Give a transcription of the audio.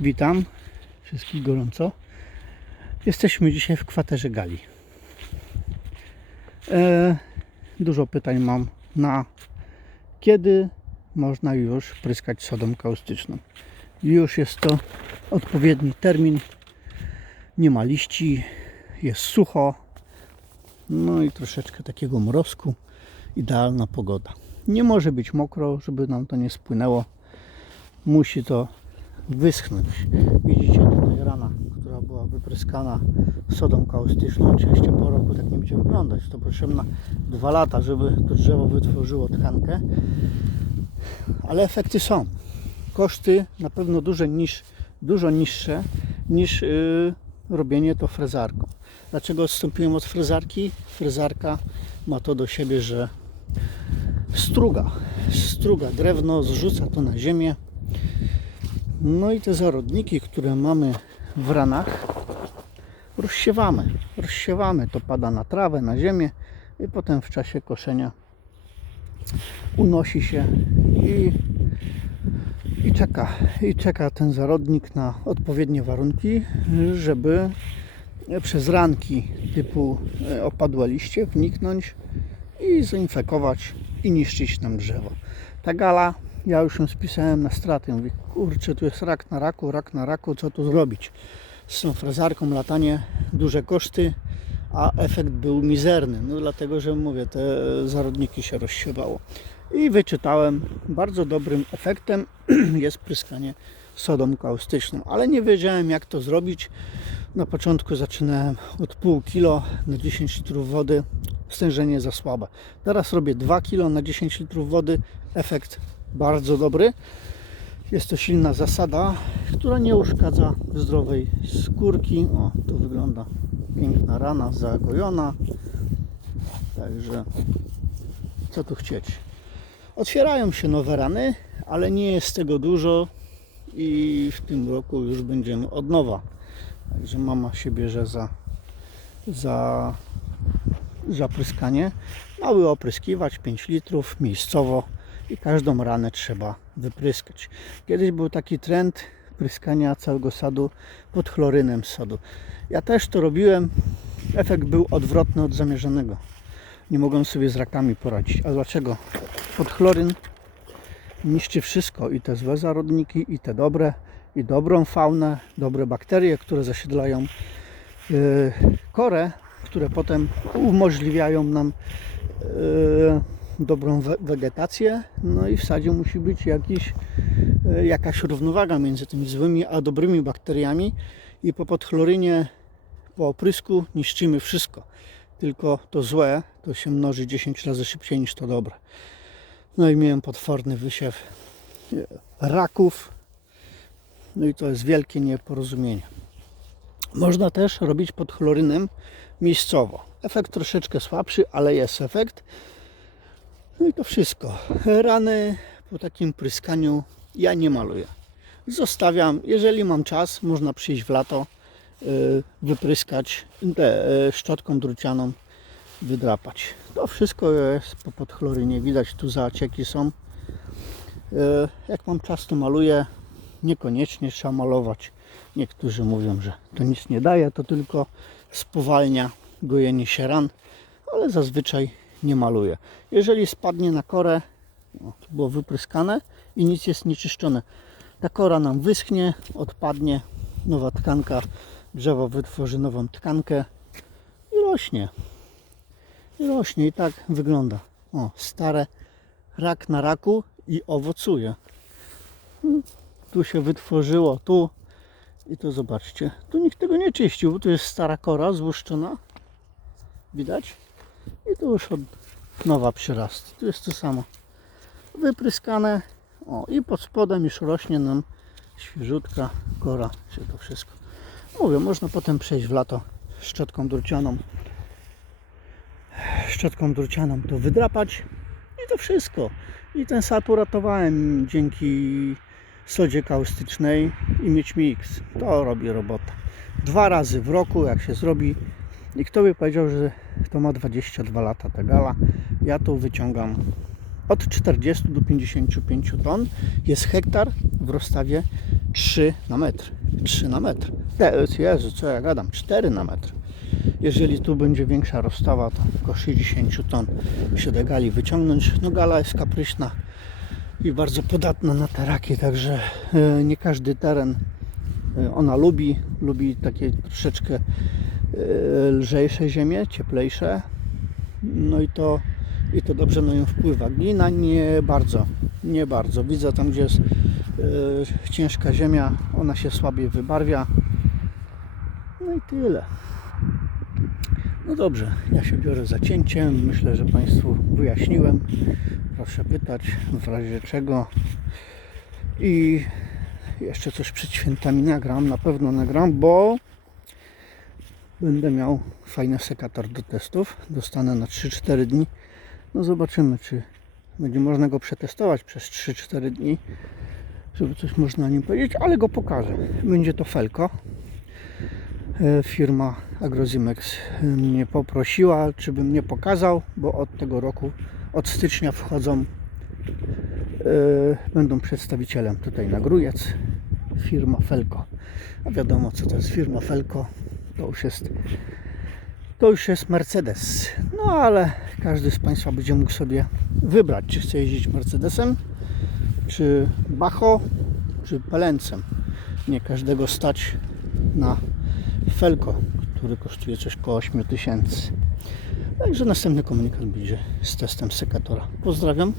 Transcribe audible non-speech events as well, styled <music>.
Witam wszystkich gorąco. Jesteśmy dzisiaj w kwaterze Gali. E, dużo pytań mam na kiedy można już pryskać sodą kaustyczną. Już jest to odpowiedni termin. Nie ma liści, jest sucho. No i troszeczkę takiego mrozku. Idealna pogoda. Nie może być mokro, żeby nam to nie spłynęło. Musi to wyschnąć. Widzicie tutaj rana, która była wypryskana sodą kaustyczną. Oczywiście po roku tak nie będzie wyglądać. To potrzebna dwa lata, żeby to drzewo wytworzyło tkankę. Ale efekty są. Koszty na pewno duże niż, dużo niższe niż yy, robienie to frezarką. Dlaczego odstąpiłem od frezarki? Frezarka ma to do siebie, że struga, struga drewno, zrzuca to na ziemię. No i te zarodniki, które mamy w ranach, rozsiewamy. Rozsiewamy, to pada na trawę, na ziemię i potem w czasie koszenia unosi się i, i czeka. I czeka ten zarodnik na odpowiednie warunki, żeby przez ranki typu e, opadłe liście wniknąć i zainfekować i niszczyć nam drzewo. Ta gala, ja już ją spisałem na straty. Mówię, kurczę, tu jest rak na raku, rak na raku, co tu zrobić? Z tą frezarką latanie, duże koszty, a efekt był mizerny. No dlatego, że mówię, te zarodniki się rozsiewało. I wyczytałem, bardzo dobrym efektem <clears throat> jest pryskanie sodą kaustyczną, ale nie wiedziałem jak to zrobić. Na początku zaczynałem od pół kilo na 10 litrów wody, stężenie za słabe. Teraz robię 2 kilo na 10 litrów wody, efekt bardzo dobry. Jest to silna zasada, która nie uszkadza zdrowej skórki. O, tu wygląda piękna rana, zagojona. Także co tu chcieć. Otwierają się nowe rany, ale nie jest tego dużo i w tym roku już będziemy od nowa. Także mama się bierze za, za zapryskanie. Mały opryskiwać 5 litrów miejscowo i każdą ranę trzeba wypryskać. Kiedyś był taki trend pryskania całego sadu pod chlorynem sadu. Ja też to robiłem. Efekt był odwrotny od zamierzonego. Nie mogłem sobie z rakami poradzić. A dlaczego? Pod chloryn niszczy wszystko i te złe zarodniki, i te dobre, i dobrą faunę, dobre bakterie, które zasiedlają yy, korę, które potem umożliwiają nam yy, dobrą we- wegetację. No i w sadzie musi być jakiś, yy, jakaś równowaga między tymi złymi a dobrymi bakteriami i po podchlorynie, po oprysku niszczymy wszystko. Tylko to złe to się mnoży 10 razy szybciej niż to dobre. No i miałem potworny wysiew e, raków. No i to jest wielkie nieporozumienie. Można też robić pod chlorynem miejscowo. Efekt troszeczkę słabszy, ale jest efekt. No i to wszystko. Rany po takim pryskaniu ja nie maluję. Zostawiam, jeżeli mam czas, można przyjść w lato, y, wypryskać te, y, szczotką drucianą, wydrapać. To wszystko jest po podchlorynie. Widać tu zacieki są. Y, Jak mam czas, to maluję. Niekoniecznie trzeba malować. Niektórzy mówią, że to nic nie daje, to tylko spowalnia gojenie się ran, ale zazwyczaj nie maluję. Jeżeli spadnie na korę, o, to było wypryskane i nic jest nieczyszczone. Ta kora nam wyschnie, odpadnie, nowa tkanka, drzewo wytworzy nową tkankę i rośnie. I rośnie i tak wygląda. O, stare rak na raku i owocuje. Hmm, Tu się wytworzyło, tu i tu zobaczcie. Tu nikt tego nie czyścił, bo tu jest stara kora złuszczona. Widać? I tu już od nowa przyrast. Tu jest to samo. Wypryskane. O, i pod spodem już rośnie nam świeżutka kora, się to wszystko. Mówię, można potem przejść w lato szczotką drucianą. Szczotką drucianą to wydrapać i to wszystko. I ten sad uratowałem dzięki sodzie kaustycznej i mieć mix. To robi robotę. Dwa razy w roku, jak się zrobi. I kto by powiedział, że to ma 22 lata ta gala. Ja tu wyciągam od 40 do 55 ton. Jest hektar w rozstawie 3 na metr. 3 na metr. Je- Jezu, co ja gadam? 4 na metr. Jeżeli tu będzie większa rozstawa, to około 60 ton się da gali wyciągnąć. No gala jest kapryśna i bardzo podatna na te raki, także e, nie każdy teren e, ona lubi. Lubi takie troszeczkę lżejsze ziemie, cieplejsze. No i to, i to dobrze na nią wpływa. Glina nie bardzo, nie bardzo. Widzę tam, gdzie jest e, ciężka ziemia, ona się słabiej wybarwia. No i tyle. No dobrze, ja się biorę za cięcie. Myślę, że Państwu wyjaśniłem. Proszę pytać w razie czego. I jeszcze coś przed świętami nagram, na pewno nagram, bo będę miał fajny sekator do testów. Dostanę na 3-4 dni. No zobaczymy, czy będzie można go przetestować przez 3-4 dni, żeby coś można o nim powiedzieć, ale go pokażę. Będzie to Felko. E, Firma Agrozimex mnie poprosiła, czy bym nie pokazał, bo od tego roku, od stycznia wchodzą, e, będą przedstawicielem tutaj na Grujec, firma Felko. A wiadomo, co to jest firma Felko, to już jest to już jest Mercedes. No ale każdy z Państwa będzie mógł sobie wybrać, czy chce jeździć Mercedesem, czy Bacho, czy Pelencem. Nie każdego stać na Felko, który kosztuje coś koło 8 tysięcy. Także następny komunikat będzie z testem sekatora. Pozdrawiam.